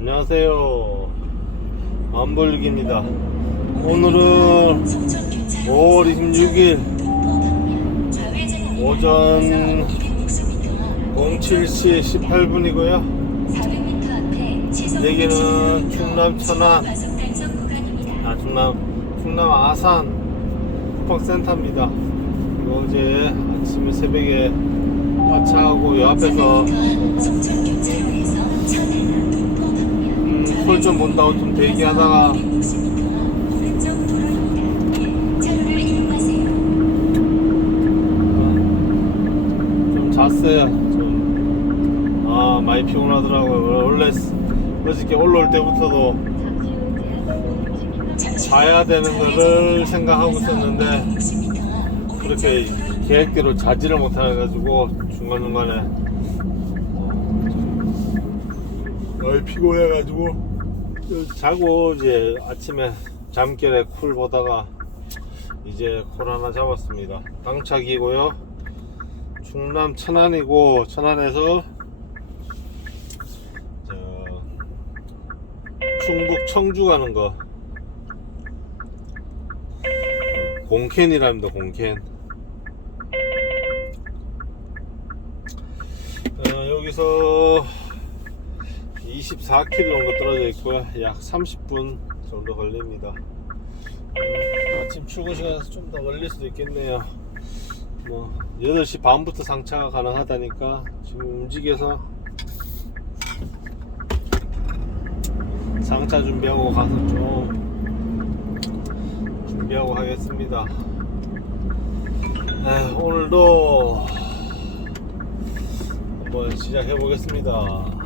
안녕하세요. 만벌기입니다. 오늘은 5월 26일 오전 07시 18분이고요. 여기는 충남 천안, 아 충남 충남 아산 슈퍼센터입니다. 그리고 어제 아침에 새벽에 하차하고 요 앞에서 음, 콜좀 본다고 좀 대기하다가 좀 잤어요. 좀. 아, 많이 피곤하더라고요. 원래 어저께 올라올 때부터도 자야 되는 거를 생각하고 있었는데 그렇게 계획대로 자지를 못해가지고 중간중간에 많이 피곤해가지고 자고 이제 아침에 잠결에 쿨 보다가 이제 콜 하나 잡았습니다. 당착이고요. 충남 천안이고 천안에서 저 충북 청주 가는 거 공캔이랍니다. 공캔. 어, 여기서 24km 정도 떨어져 있고요. 약 30분 정도 걸립니다. 음, 아침 출근 시간에서 좀 더 걸릴 수도 있겠네요. 뭐 8시 반부터 상차가 가능하다니까 지금 움직여서 상차 준비하고 가서 좀 준비하고 하겠습니다. 에, 오늘도 한번 시작해 보겠습니다.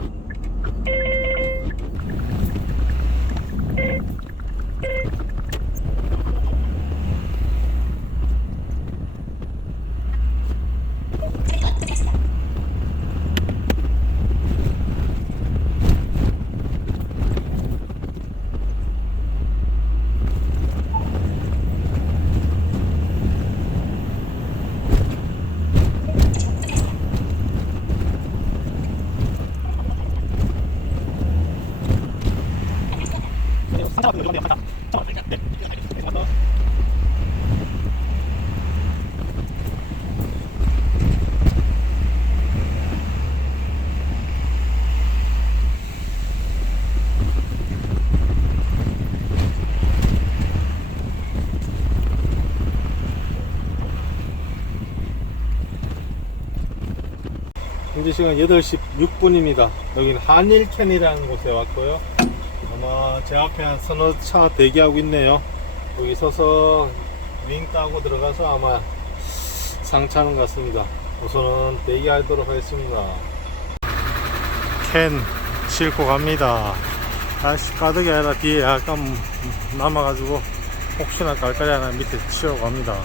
현재 시간 8시 6분입니다. 여기는 한일캔이라는 곳에 왔고요. 아마 제 앞에 한 서너 차 대기하고 있네요. 여기 서서 윙 따고 들어가서 아마 상차하는 것 같습니다. 우선은 대기하도록 하겠습니다. 캔 싣고 갑니다. 아씨 가득이 아니라 뒤에 약간 남아가지고 혹시나 깔깔이 하나 밑에 치우고 갑니다.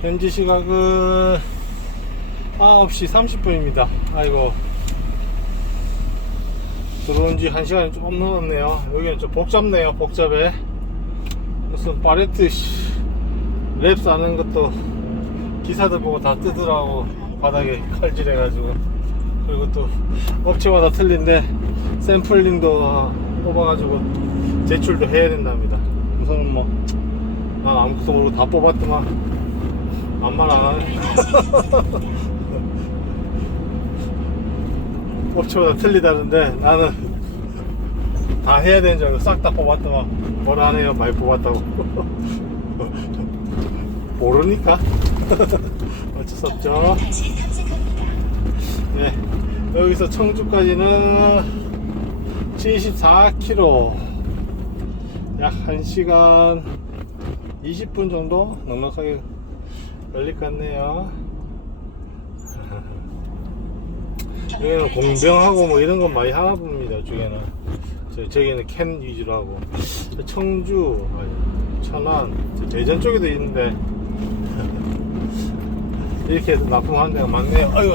현지 시각은 9시 30분입니다. 아이고. 들어온 지 1시간이 조금 넘었네요. 여기는 좀 복잡네요. 복잡해. 무슨 파레트 씨, 랩 싸는 것도 기사들 보고 다 뜨더라고. 바닥에 칼질해가지고. 그리고 또 업체마다 틀린데 샘플링도 뽑아가지고 제출도 해야 된답니다. 우선은 뭐, 난 아무것도 모르고 다 뽑았더만. 안 하네. 업체마다 틀리다는데 나는 다 해야 되는 줄 알고 싹 다 뽑았더만 뭐라 하네요? 많이 뽑았다고. 모르니까. 어쩔 수 없죠. 네 여기서 청주까지는 74km 약 1시간 20분 정도 넉넉하게 걸릴 것 같네요 여기는 공병하고 뭐 이런 건 많이 하나 봅니다. 이쪽에는 저, 저기는 캔 위주로 하고 저 청주, 천안, 저 대전 쪽에도 있는데 이렇게 납품하는 데가 많네요. 아이고.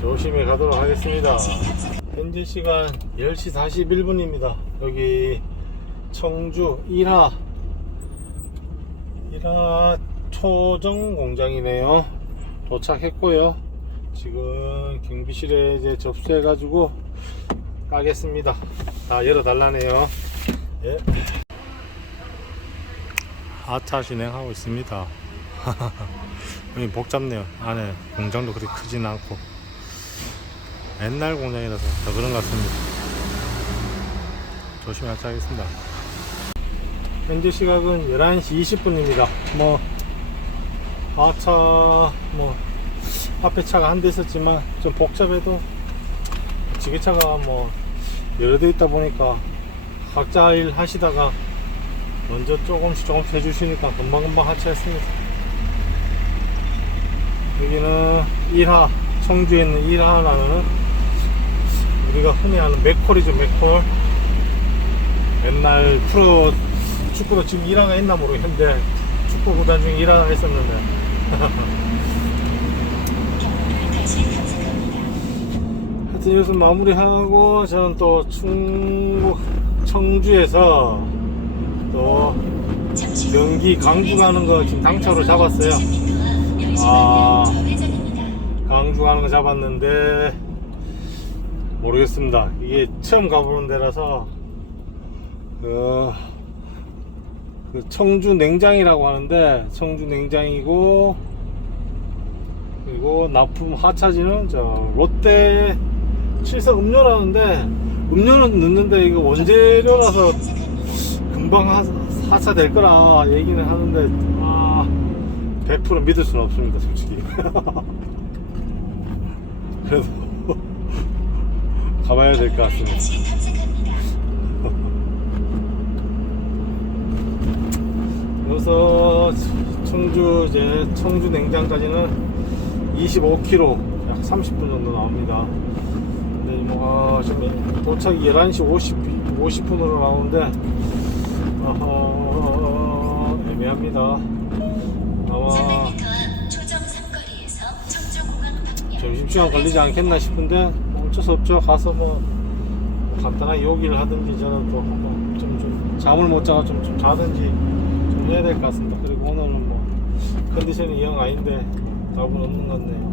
조심히 가도록 하겠습니다. 현재 시간 10시 41분입니다. 여기 청주 1하 1하 초정 공장이네요. 도착했고요. 지금 경비실에 이제 접수해 가지고 까겠습니다. 다 열어 달라네요. 예. 하차 진행하고 있습니다. 복잡네요. 안에 공장도 그렇게 크진 않고 옛날 공장이라서 더 그런 것 같습니다. 조심히 하차하겠습니다. 현재 시각은 11시 20분입니다. 뭐 하차 뭐 앞에 차가 한 대 있었지만 좀 복잡해도 지게차가 뭐 여러 대 있다 보니까 각자 일 하시다가 먼저 조금씩 조금씩 해주시니까 금방금방 하차했습니다. 여기는 1하, 청주에 있는 1하라는 우리가 흔히 아는 맥콜이죠, 맥콜. 옛날 프로 축구도 지금 1하가 있나 모르겠는데 축구 구단 중에 1하가 있었는데 하여튼 여기서 마무리하고 저는 또 충북 청주에서 또 경기 강주 가는 거 지금 당차로 잡았어요. 아, 강주 가는 거 잡았는데 모르겠습니다. 이게 처음 가보는 데라서 그, 그 청주 냉장이라고 하는데 청주 냉장이고 그리고 납품 하차지는 저 롯데 칠성 음료라는데 음료는 넣는데 이거 원재료라서 금방 하, 하차될 거라 얘기는 하는데 아 100% 믿을 수는 없습니다 솔직히. 그래도 가봐야 될 것 같습니다 여기서 청주 이제 청주 냉장까지는 25km 약 30분 정도 나옵니다. 근데 뭐 아, 지금 도착이 11시 50, 50분으로 나오는데 아하, 애매합니다. 아마 300m 초정 삼거리에서 청주공항 방면. 점심시간 걸리지 않겠나 싶은데 뭐 어쩔 수 없죠. 가서 뭐 간단하게 요기를 하든지 저는 또 한번 좀, 좀 잠을 못 자가 좀, 좀 자든지. 좀 해야 될 것 같습니다. 그리고 오늘은 뭐 컨디션이 영 아닌데 답은 없는 것 같네요.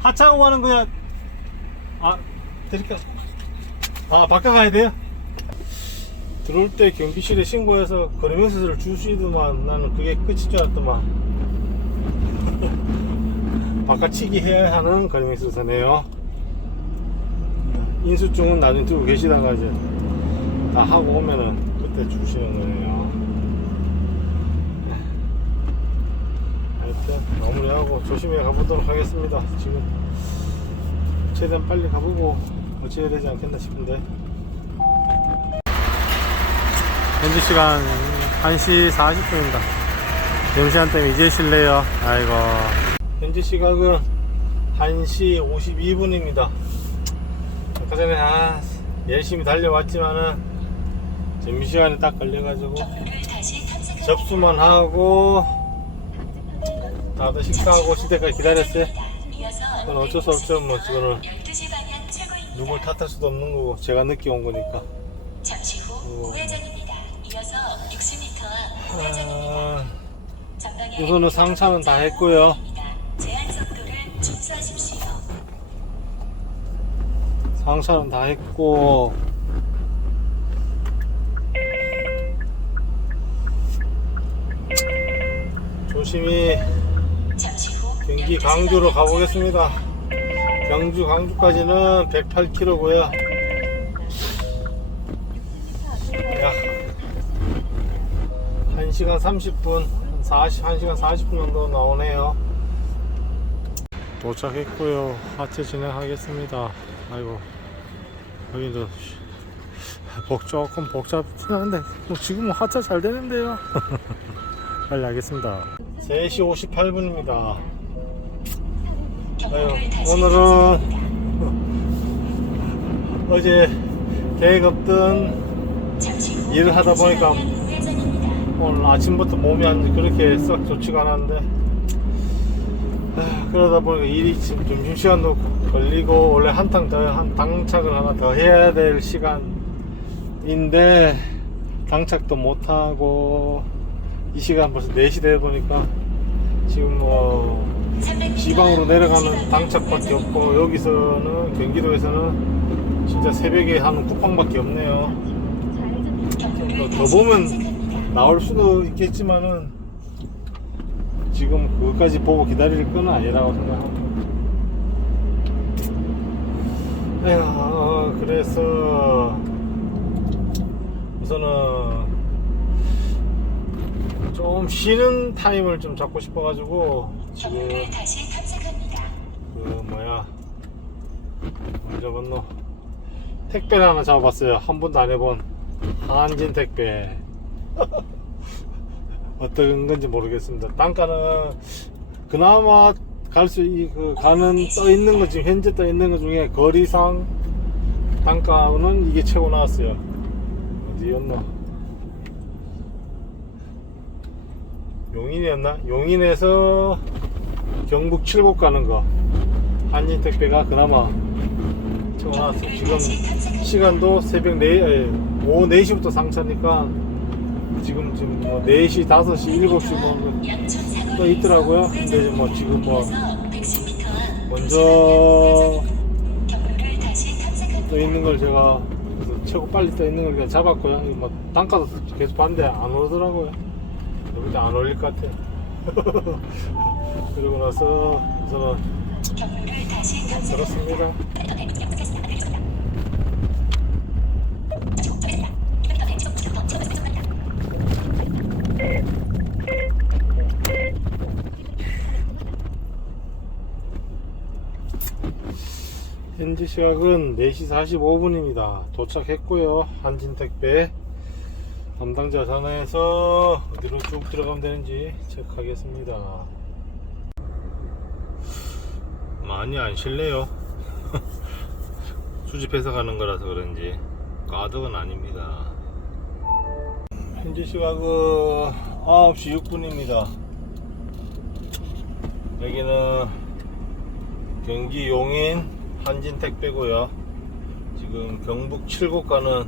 하차하고 가는 거야. 아 드릴까? 아 바꿔 가야 돼요? 들어올 때 경비실에 신고해서 거리명세서를 주시더만. 나는 그게 끝인 줄 알았더만. 바깥치기 해야 하는 거리명세서네요 인수증은 나중에 들고 계시다가 이제 다 하고 오면은 그때 주시는 거예요 하여튼 마무리하고 조심히 가보도록 하겠습니다 지금 최대한 빨리 가보고 어찌해야 되지 않겠나 싶은데 현지 시간 1시 40분입니다. 점시간 때문에 이제 실래요. 아이고. 현지 시각은 1시 52분입니다. 아까 전에 아, 열심히 달려왔지만은 점심시간에 딱 걸려가지고. 접수만 하고 다들 식사하고 때까지 기다렸어요. 그건 어쩔 수 없죠. 뭐 지금은 12시 방향 최고입니다. 누굴 탓할 수도 없는 거고 제가 늦게 온 거니까. 잠시 후 어. 우회전입니다. 이어서 60m 앞 우회전입니다. 우선은 상차는 다 했고요. 상차는 다 했고 조심히 경기 12시 강주로 가보겠습니다. 경주 강주까지는 108km고요. 약 1시간 30분, 40, 1시간 40분 정도 나오네요. 도착했고요. 하체 진행하겠습니다. 아이고, 여기도 복 조금 복잡긴 한데 뭐 지금은 하차 잘 되는데요. 빨리 하겠습니다. 3시 58분입니다. 아유, 오늘은. 어제 계획 없던 일을 하다 보니까 12시 방향 우회전입니다. 오늘 아침부터 몸이 안 그렇게 썩 좋지가 않았는데 아, 그러다 보니까 일이 지금 점심시간도 걸리고 원래 한탕 더 한 당착을 하나 더 해야 될 시간인데 당착도 못하고 이 시간 벌써 4시 되다 보니까 지금 뭐 300m 지방으로 내려가는 시간 당착밖에 없고 여기서는 경기도에서는 진짜 새벽에 하는 쿠팡밖에 없네요. 더 보면. 나올 수도 있겠지만은 지금 그것까지 보고 기다릴 건 아니라고 생각합니다. 에휴, 어, 그래서 우선은 좀 쉬는 타임을 좀 잡고 싶어가지고 지금 다시 탐색합니다. 그 뭐야 먼저 건너. 택배를 하나 잡아봤어요. 한 번도 안 해본 한진 택배. 어떤 건지 모르겠습니다. 단가는 그나마 갈수그 가는 떠 있는 거 지금 현재 떠 있는 것 중에 거리상 단가는 이게 최고 나왔어요. 어디였나 용인이었나? 용인에서 경북 칠곡 가는 거. 한진 택배가 그나마 최고 나왔어요. 지금 시간도 새벽 4, 아니, 오후 4시부터 상차니까 지금 지금 뭐 4시, 5시, 7시 뭐 또 있더라고요. 근데 뭐 지금 뭐 먼저 떠 있는 걸 제가 최고 빨리 떠 있는 걸 그냥 잡았고요. 뭐 단가도 계속 봤는데 안 오더라고요. 여기도 안 올릴 것 같아. 그리고 나서 우선은. 들었습니다. 현재 시각은 4시 45분입니다. 도착했고요. 한진택배 담당자 전화해서 어디로 쭉 들어가면 되는지 체크하겠습니다. 많이 안 실내요. 수집해서 가는 거라서 그런지 가득은 아닙니다. 현재 시각은 9시 6분입니다. 여기는 경기 용인 한진 택배고요. 지금 경북 칠곡 가는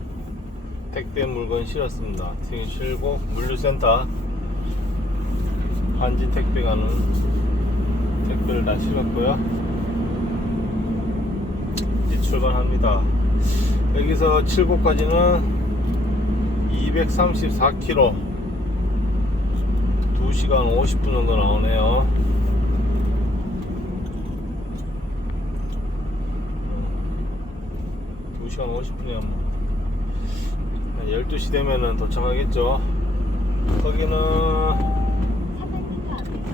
택배 물건 실었습니다. 지금 칠곡 물류센터 한진 택배 가는 택배를 다 실었고요. 이제 출발합니다. 여기서 칠곡까지는 234km 2시간 50분 정도 나오네요. 2시간 50분이야 뭐. 한 12시 되면은 도착하겠죠. 거기는 300m 앞에서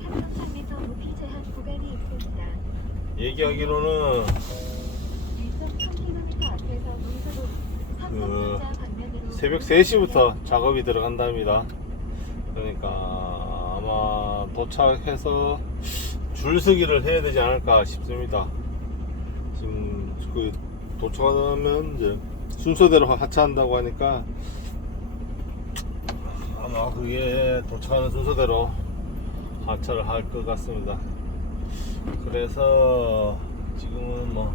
3.3m 높이 제한 구간이 있습니다. 얘기하기로는 1.3km 앞에서 문서로 그 새벽 3시부터 작업이 들어간답니다. 그러니까 아마 도착해서 줄서기를 해야 되지 않을까 싶습니다. 지금 그 도착하면 이제 순서대로 하차한다고 하니까 아마 그게 도착하는 순서대로 하차를 할 것 같습니다. 그래서 지금은 뭐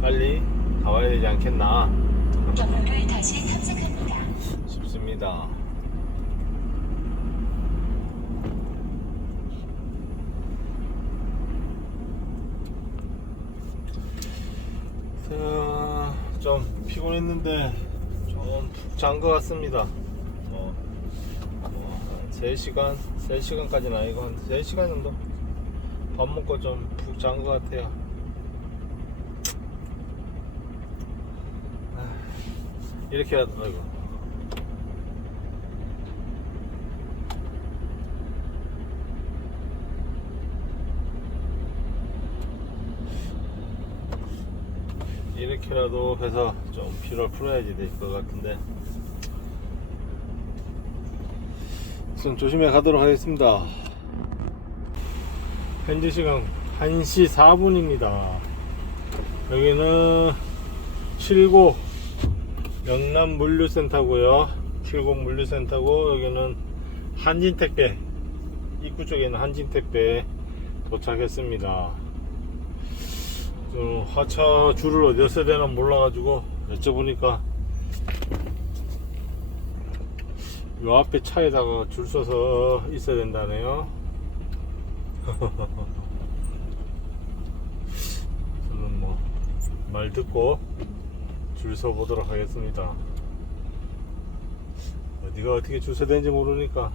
빨리 가봐야 되지 않겠나. 싶습니다. 자, 좀 피곤했는데 좀 푹 잔 것 같습니다. 뭐, 뭐, 한 3시간, 3시간까지는 아니고 한 3시간 정도 밥 먹고 좀 푹 잔 것 같아요. 아, 이렇게라도, 아이고. 이렇게라도 해서 좀 피로를 풀어야지 될 것 같은데. 우선 조심해 가도록 하겠습니다. 현재 시간 1시 4분입니다. 여기는 7고 영남 물류센터고요. 7고 물류센터고 여기는 한진택배 입구 쪽에 있는 한진택배 도착했습니다 좀 하차 줄을 어디서 되나 몰라가지고 여쭤보니까 요 앞에 차에다가 줄 서서 있어야 된다네요. 저는 뭐 말 듣고 줄 서 보도록 하겠습니다. 어디가 어떻게 줄 서야 되는지 모르니까.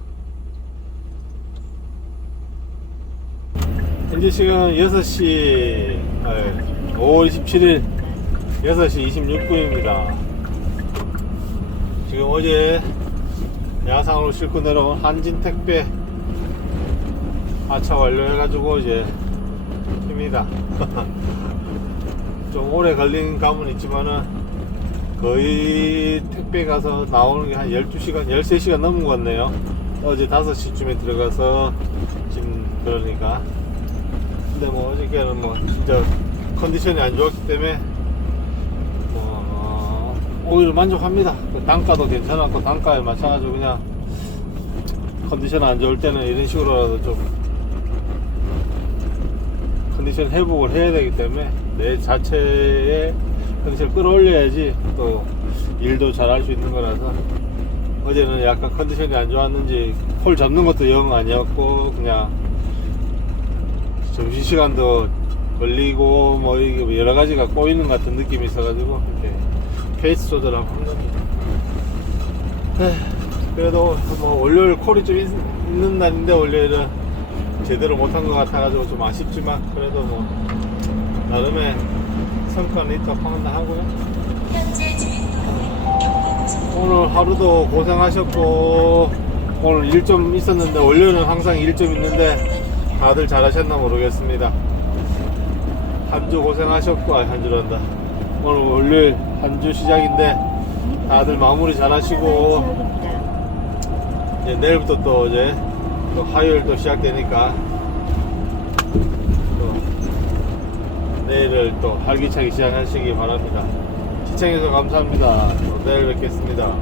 현재 시간은 6시, 5월 27일 6시 26분입니다. 지금 어제 야상으로 싣고 내려온 한진 택배 하차 완료해가지고 이제 입니다. 좀 오래 걸린 감은 있지만은 거의 택배 가서 나오는 게 한 12시간, 13시간 넘은 것 같네요. 어제 5시쯤에 들어가서 지금 그러니까. 근데 뭐 어저께는 뭐 진짜 컨디션이 안 좋았기 때문에 뭐 어, 오히려 만족합니다. 그 단가도 괜찮았고 단가에 맞춰가지고 그냥 컨디션 안 좋을 때는 이런 식으로라도 좀 컨디션 회복을 해야 되기 때문에 내 자체의 컨디션을 끌어올려야지 또 일도 잘 할 수 있는 거라서 어제는 약간 컨디션이 안 좋았는지 콜 잡는 것도 영 아니었고 그냥 점심시간도 걸리고 뭐 여러 가지가 꼬이는 것 같은 느낌이 있어가지고 이렇게 페이스 조절하고 한 겁니다. 에휴, 그래도 뭐 월요일 콜이 좀 있, 는 날인데 월요일은 제대로 못한 것 같아가지고 좀 아쉽지만 그래도 뭐 나름의 성과는 있다고 판단하고요. 오늘 하루도 고생하셨고 오늘 일 좀 있었는데 월요일은 항상 일 좀 있는데 다들 잘하셨나 모르겠습니다. 한 주 고생하셨고 아, 한 주란다. 오늘 월요일 한 주 시작인데 다들 마무리 잘하시고. 이제 내일부터 또 이제 또 화요일 또 시작되니까 또 내일을 또 활기차게 시작하시기 바랍니다. 시청해주셔서 감사합니다. 또 내일 뵙겠습니다.